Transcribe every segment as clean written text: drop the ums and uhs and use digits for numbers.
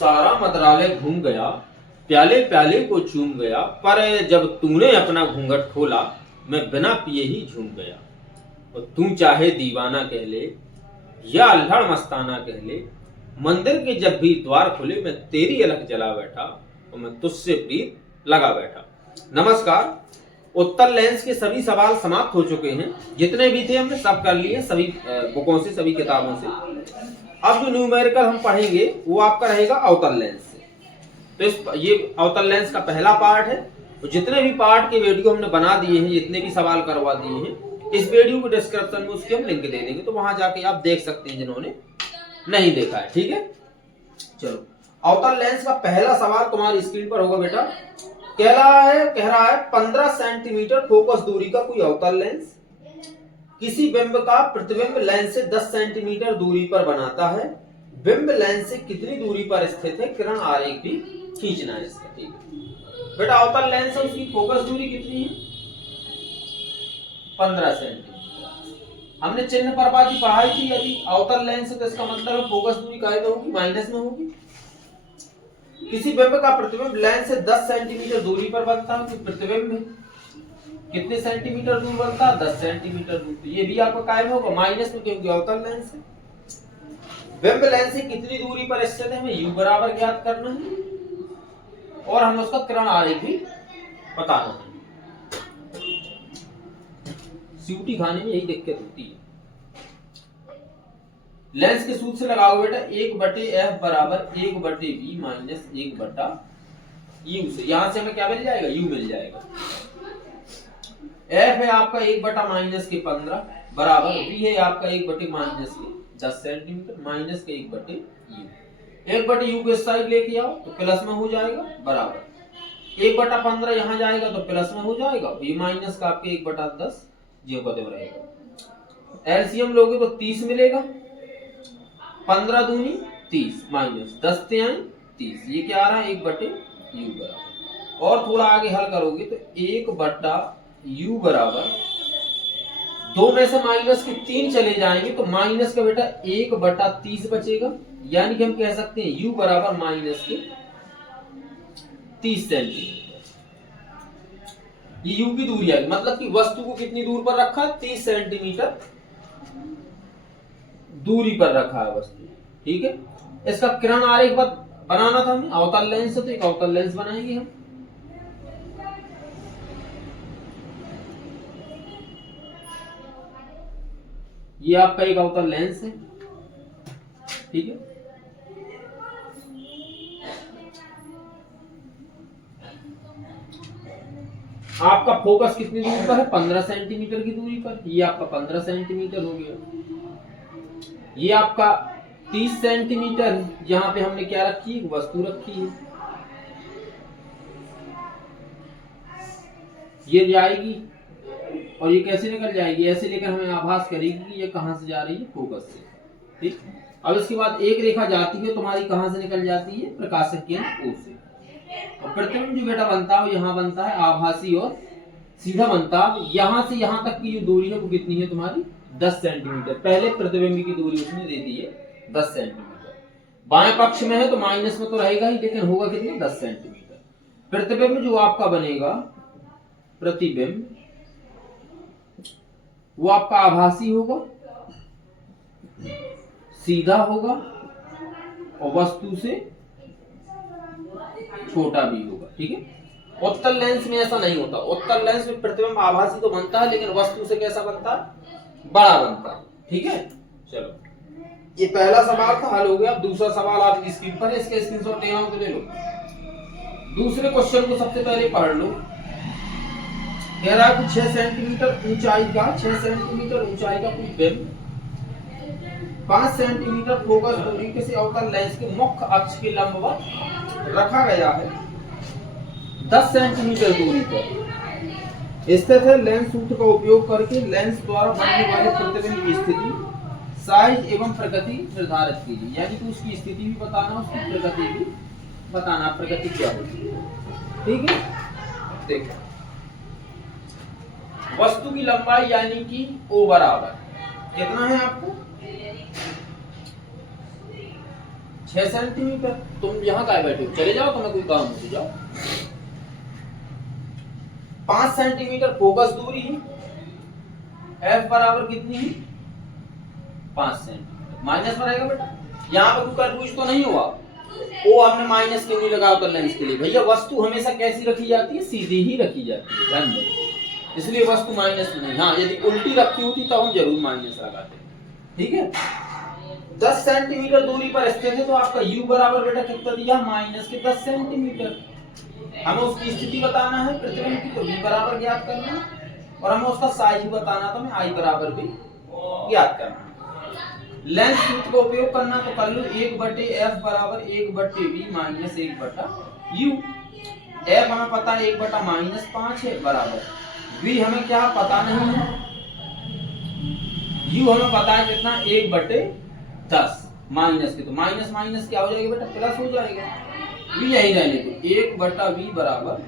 सारा मंत्रालय घूम गया, प्याले प्याले को चूम गया, पर जब तूने अपना घूंघट खोला मैं बिना पिए ही झूम गया। और तू चाहे दीवाना कह ले या अल्हड़ मस्ताना कह ले, मंदिर के जब भी द्वार खुले मैं तेरी अलग जला बैठा और मैं तुझसे प्रीत लगा बैठा। नमस्कार। उत्तर लेंस के सभी सवाल समाप्त हो चुके हैं, जितने भी थे हमने सब कर लिए, सभी बुकों से, सभी किताबों से। अब जो न्यूमेरिकल हम पढ़ेंगे वो आपका रहेगा अवतल लेंस से। तो ये अवतल लेंस का पहला पार्ट है। तो जितने भी पार्ट के वीडियो हमने बना दिए हैं, जितने भी सवाल करवा दिए हैं, इस वीडियो को डिस्क्रिप्शन में उसके हम लिंक दे देंगे, तो वहां जाके आप देख सकते हैं जिन्होंने नहीं देखा है। ठीक है, चलो। अवतल लेंस का पहला सवाल तुम्हारी स्क्रीन पर होगा बेटा। कह रहा है 15 सेंटीमीटर फोकस दूरी का कोई अवतल लेंस किसी बिंब का प्रतिबिंब लेंस से 10 सेंटीमीटर दूरी पर बनाता है। बिंब लेंस से कितनी दूरी पर स्थित है, किरण आरेख भी खींचना है इसका। ठीक है बेटा, अवतल लेंस है, उसकी फोकस दूरी कितनी है? 15 सेंटीमीटर। हमने चिन्ह परबाजी पढ़ाई थी। यदि अवतल लेंस है तो इसका मतलब है फोकस दूरी काहे में होगी? माइनस में होगी। किसी बिंब का प्रतिबिंब लेंस से 10 सेंटीमीटर दूरी पर बनता है, तो प्रतिबिंब में कितने सेंटीमीटर दूर बनता है? 10 सेंटीमीटर दूर। तो ये भी आपका कायम होगा माइनस में, क्योंकि अवतल लेंस है। बिंब लेंस से कितनी दूरी पर स्थित है, हमें u बराबर ज्ञात करना है और हमें उसका किरण आरेख भी बताना है। सीयूटी खाने में यही दिक्कत होती है। लेंस के सूत्र से लगाओ बेटा, 1/f बराबर 1/v माइनस 1/u से। यहां से हमें क्या मिल जाएगा? u मिल जाएगा। f है आपका 1/-15 बराबर v है आपका 1/-10 सेंटीमीटर माइनस के 1/u। 1/u को इस साइड लेके आओ तो प्लस में हो जाएगा, बराबर 1/15 यहाँ जाएगा तो प्लस में हो जाएगा, v माइनस का आपके 1/10 जो का देव रहेगा। एलसीएम लोगे तो 30 मिलेगा, 15 दूनी 30 माइनस 10 ते आए 30, ये क्या आ रहा है? 1/u बराबर। और थोड़ा आगे हल करोगे तो 1/u बराबर 2 में से माइनस के 3 चले जाएंगे तो माइनस का बेटा 1/30 बचेगा। यानी कि हम कह सकते हैं u बराबर माइनस के 30 सेंटीमीटर। ये u की दूरी है, मतलब कि वस्तु को कितनी दूर पर रखा है? 30 सेंटीमीटर दूरी पर रखा है वस्तु। ठीक है, इसका किरण आरेख बनाना था हमें अवतल लेंस से, तो एक अवतल लेंस बनाएंगे हम। ये आपका एक अवतल लेंस है। ठीक है, आपका फोकस कितनी दूरी पर है? 15 सेंटीमीटर की दूरी पर। ये आपका 15 सेंटीमीटर हो गया। ये आपका 30 सेंटीमीटर, यहां पे हमने क्या रखी है? वस्तु रखी है। ये जाएगी और ये कैसे निकल जाएगी? ऐसे लेकर हमें आभास करेगी कि ये कहां से जा रही है? फोकस से। ठीक, अब इसके बाद एक रेखा जाती है तुम्हारी, कहां से निकल जाती है? प्रकाशक केंद्र O से। और प्रतिबिंब जो बेटा बनता है वो यहाँ बनता है आभासी और सीधा बनता है। यहां से यहां तक की जो दूरी है वो कितनी है तुम्हारी? 10 सेंटीमीटर। पहले प्रतिबिंब की दूरी उसने दे दी है 10 सेंटीमीटर। बाएं पक्ष में है तो माइनस में तो रहेगा ही, लेकिन होगा कितना? 10 सेंटीमीटर। प्रतिबिंब जो आपका बनेगा, प्रतिबिंब वो आपका आभासी होगा, सीधा होगा और वस्तु से छोटा भी होगा। ठीक है, उत्तल लेंस में ऐसा नहीं होता। उत्तल लेंस में प्रतिबिंब आभासी तो बनता है, लेकिन वस्तु से कैसा बनता है? बड़ा बनता है। ठीक है, चलो, ये पहला सवाल था, हल हो गया। अब दूसरा सवाल आपकी स्क्रीन पर है, इसके स्क्रीनशॉट लेना हो तो ले लो। दूसरे क्वेश्चन को सबसे पहले पढ़ लो। कह रहा है 6 सेंटीमीटर ऊंचाई का, 6 सेंटीमीटर ऊंचाई का कोई बिंब 5 सेंटीमीटर फोकस दूरी किसी अवतल लेंस के मुख्य अक्ष के लंबवत रखा गया है। 10 सेंटीमीटर दूरी पर स्थित है। लेंस सूत्र का उपयोग करके लेंस द्वारा बनने वाले प्रतिबिंब की स्थिति, साइज एवं प्रकृति निर्धारित कीजिए। यानी कि उसकी स्थिति भी बताना, उसकी प्रकृति भी बताना, प्रकृति क्या होती है। ठीक है, देखो वस्तु की लंबाई यानी कि O बराबर कितना है आपको? 6 सेंटीमीटर। तुम यहाँ काय बैठे हो, चले जाओ, तुम्हें कोई काम हो तो जाओ। 5 सेंटीमीटर फोकस दूरी है, F बराबर कितनी है 5 सेंटीमीटर। माइनस में रहेगा बेटा, यहाँ पे कोई कंफ्यूज तो नहीं हुआ, वो हमने माइनस क्यों नहीं लगाया होता लेंस के लिए? भैया वस्तु हमेशा कैसी रखी जाती है, सीधी ही रखी जाती है, ध्यान दें, इसलिए वस्तु माइनस में नहीं। हाँ यदि उल्टी रखी होती तो हम जरूर माइनस लगाते, ठीक है। 10 सेंटीमीटर दूरी पर स्थित है, तो आपका u बराबर बेटा कितना दिया, माइनस के 10 सेंटीमीटर। हमें उसकी स्थिति बताना है प्रतिबिंब की, तो v बराबर ज्ञात करना है, और हमें उसका साइज बताना, तो हमें i बराबर भी ज्ञात करना है। लेंस सूत्र का उपयोग करना तो कर लो, 1/f बराबर 1/v माइनस 1/u। f हमें पता है 1/-5 है, बराबर v हमें क्या पता नहीं है, u हमें पता है कितना 1/10 माइनस के, तो माइनस माइनस क्या हो जाएगा बेटा, प्लस हो जाएगा। v यही रहने को 1/v बराबर,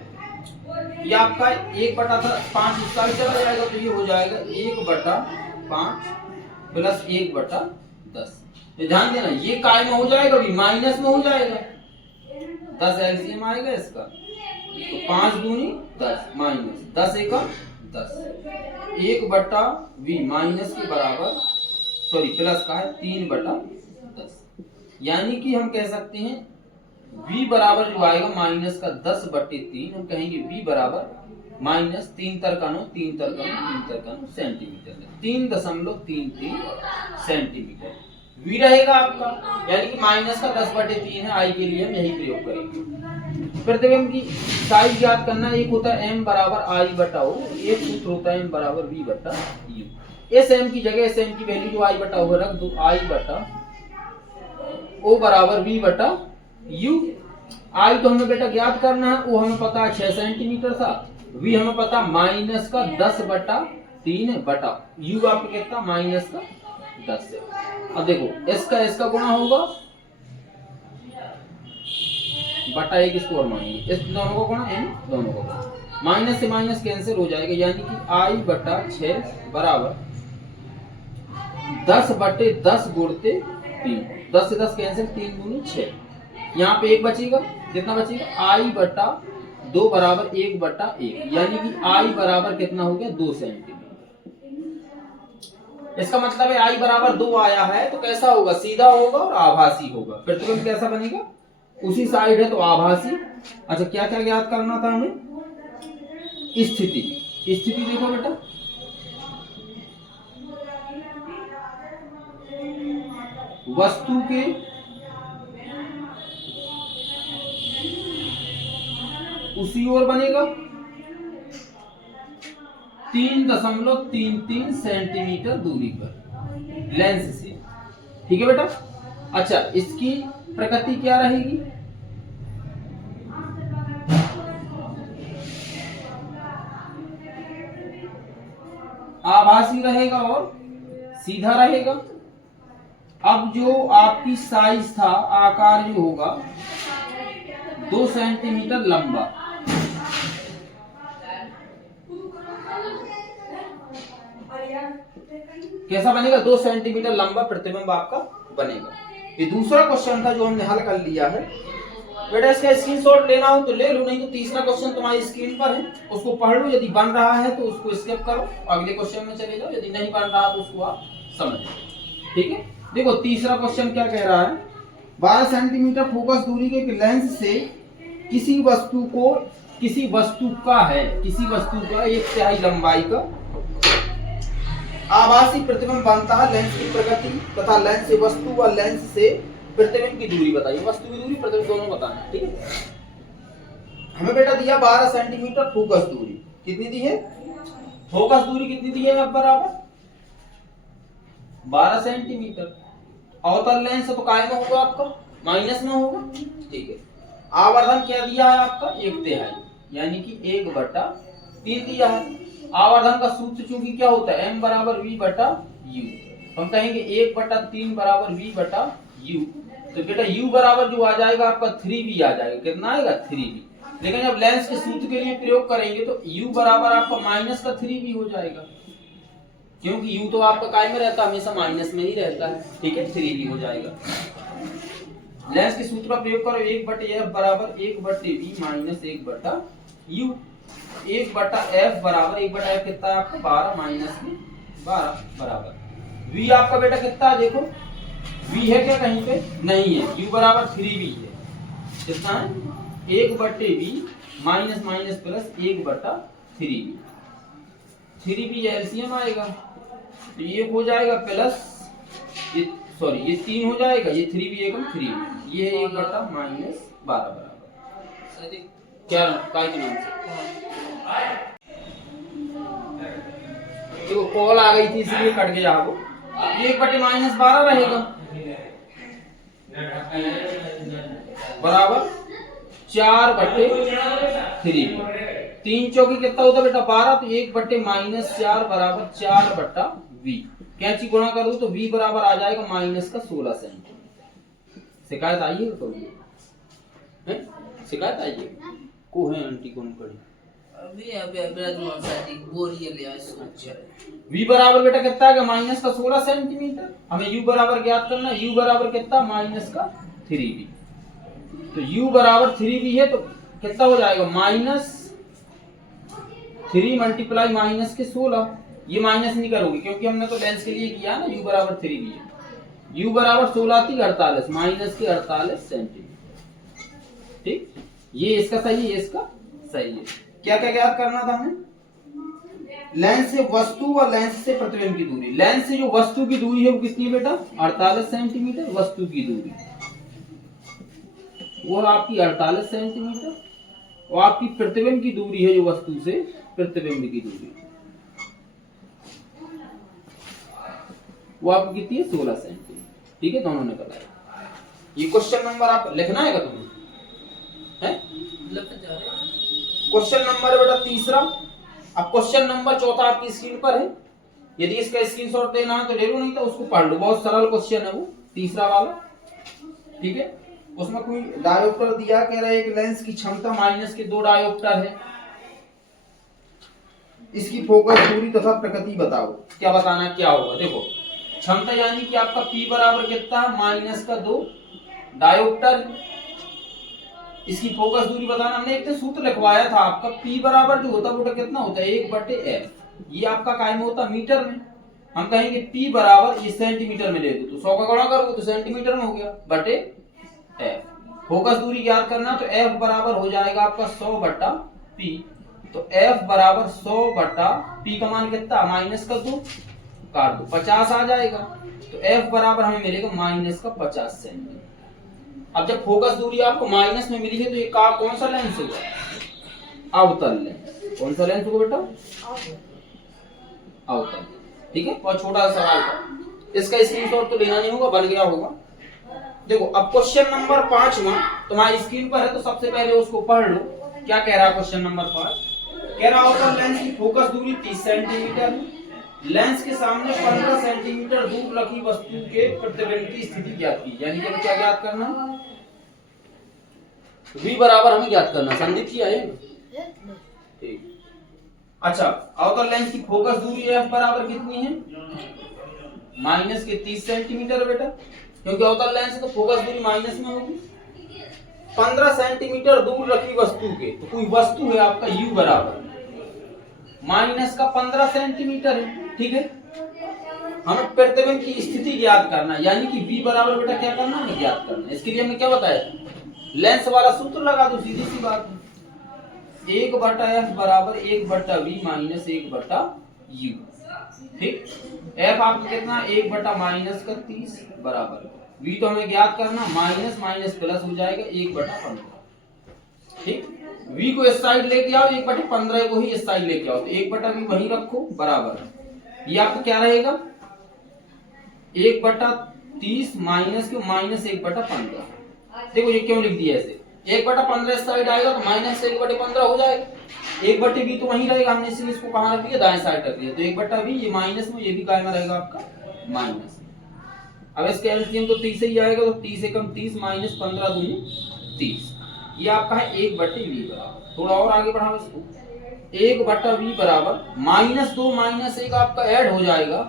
ये आपका 1/5 इसका भी चला जाएगा, तो ये हो जाएगा 1/5 प्लस 1/10। ये ध्यान देना, ये काय में हो जाएगा, भी माइनस में हो जाएगा, 10 एलसीएम आएगा इसका, तो 5 दूनी 10 माइनस 10 एकम 10, 1/v माइनस के बराबर, सॉरी प्लस का है 3/10। यानी कि हम कह सकते हैं v बराबर जो आएगा माइनस का 10/3, हम कहेंगे v बराबर माइनस 3 तर का 9 सेंटीमीटर, 3.33 सेंटीमीटर v रहेगा आपका, यानी कि माइनस का 10/3 है, i के लिए हम यही प्रयोग करेंगे। प्रतिबिंब की साइज ज्ञात करना, एक होता है m बराबर i/o, एक सूत्र होता है m बराबर v/u। इस m की जगह इस m की वैल्यू जो i/o रख दो, i/o बराबर v/u। i तो हमें बेटा ज्ञात करना है, वो हमें पता है 6 सेंटीमीटर था, v हमें पता माइनस का 10/3 है, बटा u आपको कितना माइनस का 10 है। अब देखो इसका गुणा होगा बटा 1, इसको और मानेंगे, इस दोनों को गुणा, इन दोनों को गुणा, माइनस से माइनस कैंसिल हो जाएगा, यानी कि i/6 बराबर 10/10 गुणते 3, 10 से 10 कैंसिल, 3 दूनी 6, यहाँ पे 1 बचेगा, कितना बचेगा i/2 बराबर 1/1, यानी कि i बराबर कितना हो गया 2 सेंटीमीटर। इसका मतलब है i बराबर 2 आया है, तो कैसा होगा, सीधा होगा और आभासी होगा। प्रतिबिंब कैसा बनेगा, उसी साइड है तो आभासी। अच्छा क्या क्या ज्ञात करना था हमें, स्थिति, स्थिति देखो बेटा, वस्तु के उसी ओर बनेगा 3.33 सेंटीमीटर दूरी पर लेंस से, ठीक है बेटा। अच्छा इसकी प्रकृति क्या रहेगी, आभासी रहेगा और सीधा रहेगा। अब जो आपकी साइज था, आकार जो होगा 2 सेंटीमीटर लंबा, कैसा बनेगा, 2 सेंटीमीटर लंबा प्रतिबिंब आपका बनेगा। ये दूसरा क्वेश्चन था जो हमने हल कर लिया है बेटा, इसका स्क्रीनशॉट लेना हो तो ले लो, नहीं तो तीसरा क्वेश्चन तुम्हारी स्क्रीन पर है, उसको पढ़ लो, यदि बन रहा है तो उसको स्किप करो, अगले क्वेश्चन में चले जाओ, यदि नहीं बन रहा तो उसको आप समझ लो, ठीक है। देखो तीसरा क्वेश्चन क्या कह रहा है, 12 सेंटीमीटर फोकस दूरी के लेंस से किसी वस्तु का 1/3 लंबाई का आभासी प्रतिबिंब बनता है, लेंस की प्रकृति तथा लेंस से वस्तु व लेंस से प्रतिबिंब की दूरी बताइए, वस्तु की दूरी प्रतिबिंब दोनों बताना, ठीक है। हमें बेटा दिया 12 सेंटीमीटर फोकस दूरी, कितनी दी है, फोकस दूरी कितनी दी है, अब बराबर 12 सेंटीमीटर। अवतल लेंस तो काय में होगा आपका, माइनस में होगा, ठीक है। आवर्धन क्या दिया है आपका 1/3, यानी कि 1/3 दिया है। आवर्धन का सूत्र चूंकि क्या होता है, m बराबर v/u, हम कहेंगे 1/3 बराबर v/u, तो बेटा u बराबर जो आ जाएगा आपका 3v आ जाएगा, कितना आएगा 3v। लेकिन जब लेंस के सूत्र के लिए प्रयोग करेंगे तो u बराबर आपका माइनस का 3v हो जाएगा, क्योंकि u तो आपका काय में रहता है, हमेशा माइनस में ही रहता है, ठीक है, 3v हो जाएगा। लेंस के सूत्र का प्रयोग करो, 1/f बराबर 1/v माइनस 1/u। 1/f बराबर 1/f कितना है आपका 12 माइनस में 12 बराबर v आपका बेटा कितना है देखो, v है क्या कहीं पे नहीं है, u बराबर 3v है, कितना है 1/v minus minus plus 1/3v। 3v LCM आएगा तो ये हो जाएगा प्लस ये सॉरी ये 3 हो जाएगा, ये 3v एकम 3v, ये 1/-12 बराबर क्या काय के नाम से देखो कॉल आ गई थी इसलिए कट गया वो, ये 1/-12 रहेगा बराबर 4/3v। 3 चौकी कितना होता है बेटा 12, तो 1/-4 बराबर 4/v। कैंची गुणा करूं तो v बराबर आ जाएगा माइनस का 16 सेंटीमीटर। शिकायत आई है तो शिकायत आई है को है आंटी कौन करी अच्छा v बराबर बेटा कितना है माइनस का 16 सेंटीमीटर। हमें u बराबर ज्ञात करना है, u बराबर कितना माइनस का 3v। तो u बराबर 3v है तो कितना हो जाएगा माइनस 3 मल्टीप्लाई माइनस के 16, ये माइनस नहीं करोगे क्योंकि हमने तो लेंस के लिए किया ना, u बराबर 3v है, u बराबर 16×48 माइनस के 48 सेंटीमीटर। ठीक, ये इसका सही है, इसका सही है। क्या क्या ज्ञात करना था हमें, लेंस से वस्तु और लेंस से प्रतिबिंब की दूरी। लेंस से जो वस्तु की दूरी है वो कितनी है बेटा 48 सेंटीमीटर, वस्तु की दूरी वो आपकी 48 सेंटीमीटर, और आपकी प्रतिबिंब की दूरी है जो वस्तु से प्रतिबिंब की दूरी वो आपकी कितनी है 16 सेंटीमीटर। ठीक है, दोनों ने बताया। ये क्वेश्चन नंबर आप लिखना है तुम्हें है, क्वेश्चन नंबर बेटा तीसरा। अब क्वेश्चन नंबर चौथा आपकी स्क्रीन पर है, यदि इसका स्क्रीनशॉट लेना है तो ले लो, नहीं तो उसको पढ़ लो, बहुत सरल क्वेश्चन है वो तीसरा वाला। ठीक है, उसमें कोई डायोप्टर दिया, कह रहा है एक लेंस की क्षमता माइनस के 2 डायोप्टर है, इसकी फोकस दूरी तथा प्रकृति बताओ। क्या बताना है, क्या होगा देखो, क्षमता यानी कि आपका P बराबर कितना माइनस का 2 डायोप्टर, इसकी फोकस दूरी बताना। हमने एक तो सूत्र लिखवाया था आपका, P बराबर जो होता है कितना होता है 1/f, ये आपका कायम होता मीटर में, हम कहेंगे P बराबर ये सेंटीमीटर में ले दो तो 100 का गुणा करोगे तो सेंटीमीटर में हो गया बटे f। फोकस दूरी ज्ञात करना तो f बराबर हो जाएगा आपका 100/p, तो f बराबर 100/p का मान कितना माइनस का 2 काट दो 50 आ जाएगा, तो f बराबर हमें मिलेगा माइनस का 50 सेंटीमीटर। अब जब फोकस दूरी आपको माइनस में मिली है तो ये कौन सा लेंस होगा अवतल लेंस। कौन सा लेंस होगा बेटा अवतल। ठीक है, बहुत छोटा सा सवाल था, इसका स्क्रीनशॉट तो लेना नहीं होगा, बन गया होगा। देखो अब क्वेश्चन नंबर 5वां तुम्हारी स्क्रीन पर है तो सबसे पहले उसको पढ़ लो। क्या कह रहा है क्वेश्चन नंबर 5, कह रहा अवतल लेंस की फोकस दूरी 30 सेंटीमीटर है, लेंस के सामने 15 सेंटीमीटर दूर रखी वस्तु के प्रतिबिंब की स्थिति ज्ञात की। यानी कि क्या ज्ञात करना, v बराबर हमें ज्ञात करना। संदीप जी आए ठीक। अच्छा, अवतल लेंस की फोकस दूरी f बराबर कितनी है माइनस के 30 सेंटीमीटर बेटा, क्योंकि अवतल लेंस है तो फोकस दूरी माइनस में होगी। 15 सेंटीमीटर दूर रखी वस्तु के, तो कोई वस्तु है आपका u बराबर माइनस का 15 सेंटीमीटर है। ठीक है, हमें प्रतिबिंब की स्थिति ज्ञात करना, यानी कि v बराबर बेटा क्या करना है ज्ञात करना। इसके लिए हमने क्या बताया, लेंस वाला सूत्र लगा दो, सीधी सी बात है, 1/f बराबर 1/v माइनस 1/u। ठीक, f आपका कितना 1/-30 बराबर v तो हमें ज्ञात करना, माइनस माइनस प्लस हो जाएगा 1/15। ठीक, v को इस साइड लेके आओ, 1/15 को ही इस साइड लेके आओ, तो 1/v वहीं रखो बराबर, ये आपका क्या रहेगा 1/30 माइनस क्यों माइनस 1/15। देखो ये क्यों लिख दिया ऐसे, 1/15 इस साइड आएगा तो माइनस 1/15 हो जाएगा, 1/v तो वहीं रहेगा, हमने इसलिए इसको कहां रख दिया दाएं साइड रख दिया, तो 1/v ये माइनस में, ये भी कायम रहेगा आपका माइनस। अब इसके एलसीएम तो 30 ही आएगा, तो 30 एकम 30 माइनस 15 दूनी 30, ये आपका है 1/v बराबर। थोड़ा और आगे बढ़ाओ इसको, 1/v बराबर माइनस 2 माइनस 1 आपका ऐड हो जाएगा,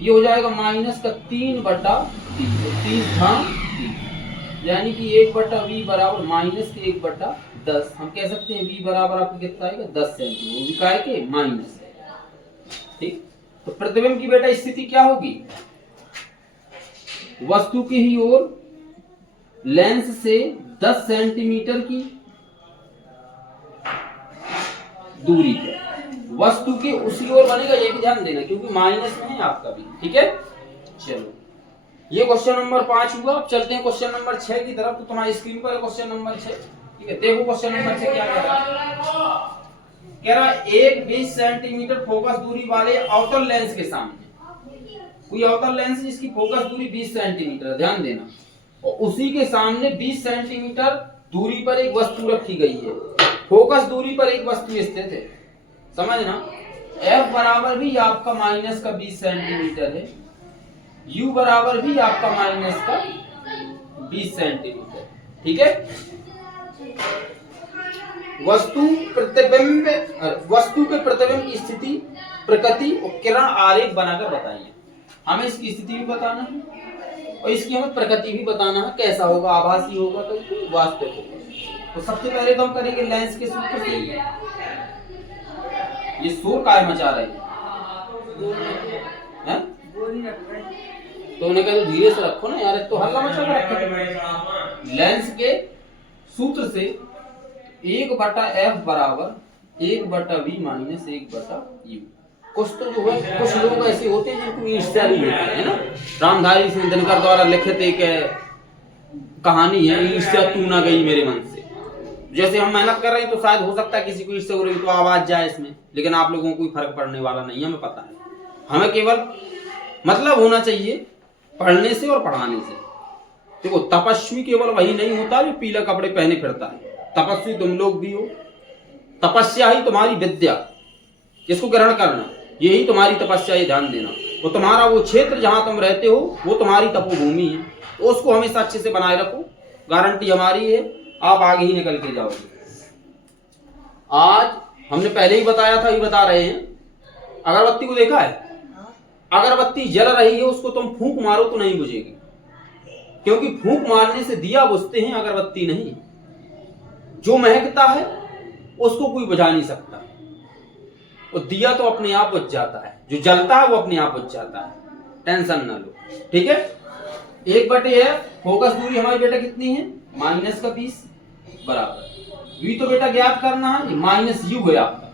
ये हो जाएगा माइनस का 3/30, 30 घन 30। यानी कि 1/v बराबर -1/10। हम कह सकते हैं v बराबर आपको कितना आएगा 10 सेंटीमीटर, वो भी काय के माइनस है। ठीक, तो प्रतिबिंब की बेटा स्थिति क्या होगी, वस्तु की ही ओर लेंस से 10 सेंटीमीटर की दूरी पर, वस्तु के उसी ओर बनेगा, ये भी ध्यान देना क्योंकि माइनस में है आपका भी। ठीक है, चलो ये क्वेश्चन नंबर 5 हुआ। अब चलते हैं क्वेश्चन नंबर 6 की तरफ। तो तुम्हारी स्क्रीन पर क्वेश्चन नंबर 6। ठीक है, देखो क्वेश्चन नंबर 6 क्या कह रहा है। कह रहा है एक 20 सेंटीमीटर फोकस दूरी वाले आउटर लेंस के सामने, कोई आउटर लेंस जिसकी फोकस दूरी 20 सेंटीमीटर, ध्यान देना, और उसी के सामने 20 सेंटीमीटर दूरी पर एक वस्तु रखी गई है। फोकस दूरी पर एक वस्तु स्थित है, समझना। F बराबर भी आपका माइनस का 20 सेंटीमीटर है, U बराबर भी आपका माइनस का 20 सेंटीमीटर। ठीक है, वस्तु के प्रतिबिंब की स्थिति, प्रकृति और किरण आरेख बनाकर बताइए। हमें इसकी स्थिति भी बताना है और इसकी हमें प्रकृति भी बताना है, कैसा होगा, आभासी होगा तो वास्तविक होगा। तो सबसे पहले तो हम करेंगे लेंस के सूत्र से। ये शोर काय मचा रहे हैं? तो उन्हें कहते धीरे से रखो ना यार, तो हल्ला मचा कर रखे। लेंस के सूत्र से 1/f बराबर 1/v माइनस 1/u। कुछ तो जो है, कुछ लोग ऐसे होते हैं जिनको ईर्ष्या भी होती है ना। रामधारी सिंह दिनकर द्वारा लिखित एक कहानी है, ईर्ष्या तू ना गई मेरे मन से। जैसे हम मेहनत कर रहे हैं तो शायद हो सकता है किसी को ईर्ष्या हो रही तो आवाज जाए इसमें, लेकिन आप लोगों को कोई फर्क पड़ने वाला नहीं है, हमें पता है। हमें केवल मतलब होना चाहिए पढ़ने से और पढ़ाने से। देखो तपस्वी केवल वही नहीं होता जो पीला कपड़े पहने फिरता है, तपस्वी तुम लोग भी हो। तपस्या ही तुम्हारी विद्या, इसको ग्रहण करना, यही तुम्हारी तपस्या, ये ध्यान देना। वो तुम्हारा वो क्षेत्र जहां तुम रहते हो वो तुम्हारी तपोभूमि है, तो उसको हमेशा अच्छे से बनाए रखो, गारंटी हमारी है, आप आगे ही निकल के जाओगे। आज हमने पहले ही बताया था, ये बता रहे हैं, अगरबत्ती को देखा है? अगरबत्ती जल रही है, उसको तुम फूंक मारो तो नहीं बुझेगी, क्योंकि फूंक मारने से दिया बुझते हैं, अगरबत्ती नहीं। जो महकता है उसको कोई बुझा नहीं सकता, और दिया तो अपने आप बुझ जाता है, जो जलता है वो अपने आप बुझ जाता है, टेंशन ना लो। ठीक है, 1/f फोकस दूरी हमारी बेटा कितनी है, माइनस का 20 बराबर v तो बेटा ज्ञात करना है, माइनस u है आपका,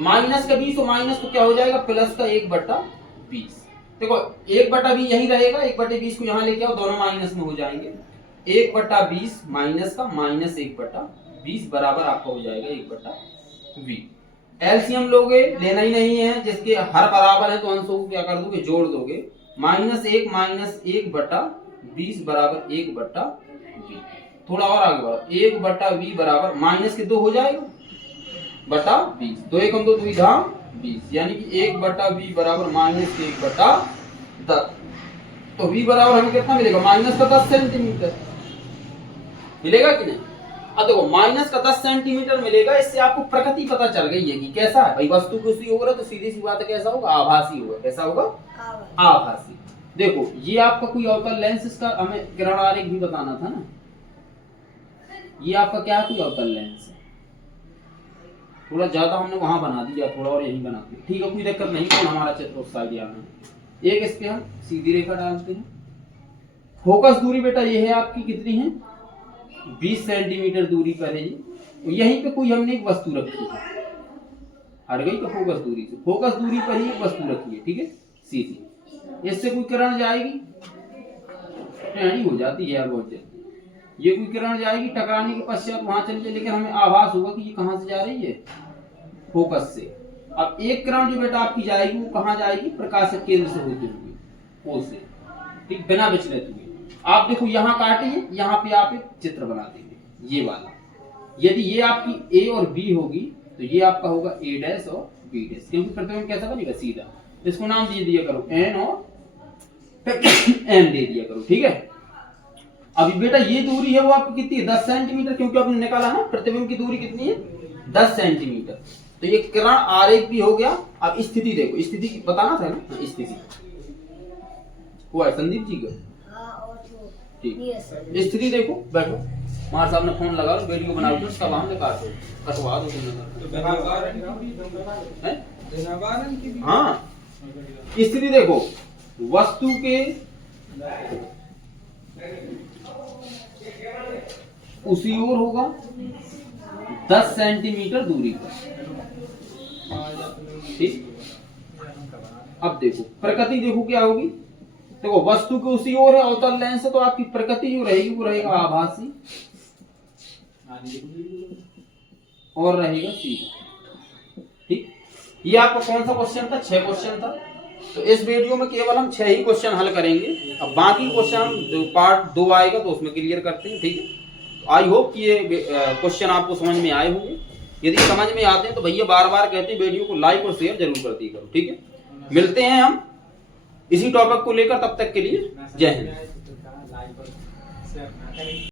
माइनस का 20 और माइनस तो क्या हो जाएगा प्लस का 1/20। देखो 1/20 यही रहेगा, 1/20 को यहाँ लेके आओ, दोनों माइनस में हो जाएंगे। 1/20 माइनस का माइनस 1/20 बराबर आपका हो जाएगा 1/v। एलसीएम लोगे, लेना ही नहीं है, जिसके हर बराबर है तो अंशों को क्या कर दोगे, जोड़ दोगे। -1 माइनस 1/20 बराबर 1/v। थोड़ा और आगे बढ़ो, 1/v बराबर माइनस के 2 हो जाएगा बटा 20, 2 एकम 2 2 धाम 20, यानी कि 1/v बराबर माइनस के 1/10। तो v बराबर हमें कितना मिलेगा, माइनस का 10 सेंटीमीटर मिलेगा कि नहीं। अब देखो माइनस का 10 सेंटीमीटर मिलेगा, इससे आपको प्रकृति पता चल गई है कि कैसा है भाई, वस्तु कुछ होगा तो सीधी सी बात है कैसा होगा, आभासी होगा। कैसा होगा, आभासी। देखो ये आपका कोई अवतल लेंस, इसका हमें किरण आरेख भी बताना था ना। ये आपका क्या है, कोई अवतल लेंस है, थोड़ा ज्यादा हमने वहां बना दिया, थोड़ा और यही बना दिया, ठीक है कोई दिक्कत नहीं, कौन हमारा चित्र उस साइड आना है। एक इस पे हम सीधी रेखा डालते हैं। फोकस दूरी बेटा ये है आपकी, कितनी है, 20 सेंटीमीटर दूरी पर है ये। यहीं पे कोई हमने एक वस्तु रखी है, हट गई तो फोकस दूरी से, फोकस दूरी पर ही एक वस्तु रखी है, ठीक है सीधी। इससे कोई किरण जाएगी, टेढ़ी हो जाती है यार बहुत जल्दी, ये कोई किरण जाएगी, टकराने के पश्चात वहां चली जाए, लेकिन हमें आभास होगा कि ये कहां से जा रही है, फोकस से। अब एक किरण जो बेटा आपकी जाएगी वो कहां जाएगी, प्रकाशक केंद्र से होते हुए, ओ से, ठीक, बिना विचलित हुए। आप देखो यहाँ काटिए, यहाँ पे आप एक चित्र बना देंगे ये वाला। यदि ये आपकी A और B होगी तो ये आपका होगा A डैश और B डैश, क्योंकि प्रतिबिंब कैसा बनेगा, सीधा। इसको नाम दे दिया करो N और M दे दिया करो, ठीक है। अभी बेटा ये दूरी है वो आपकी कितनी है, 10 सेंटीमीटर, क्योंकि आपने निकाला ना प्रतिबिंब की दूरी कितनी है, 10 सेंटीमीटर। तो ये किरण आरेख भी हो गया। अब स्थिति देखो, स्थिति बताना था ना, स्थिति हुआ है संदीप जी का, ठीक, स्थिति देखो, बैठो, मार साहब ने फोन लगा लो, वीडियो बना लो, सब हमने काटो, कटवा दो तुमने। हाँ, स्थिति देखो, वस्तु के उसी ओर होगा 10 सेंटीमीटर दूरी पर। ठीक, अब देखो प्रकृति, देखो क्या होगी, देखो वस्तु के उसी ओर है अवतल लेंस है, तो आपकी प्रकृति जो रहेगी वो रहेगा आभासी और रहेगा सीधा। ठीक, ये आपका कौन सा क्वेश्चन था? 6 क्वेश्चन था। तो इस वीडियो में केवल हम 6 ही क्वेश्चन हल करेंगे। अब बाकी क्वेश्चन हम पार्ट 2 आएगा तो उसमें क्लियर करते हैं। ठीक है, आई होप कि ये क्वेश्चन आपको समझ में आए होंगे। यदि समझ में आते हैं तो भैया बार बार कहते हैं वीडियो को लाइक और शेयर जरूर कर दिया करो। ठीक है, मिलते हैं हम इसी टॉपिक को लेकर, तब तक के लिए जय हिंद।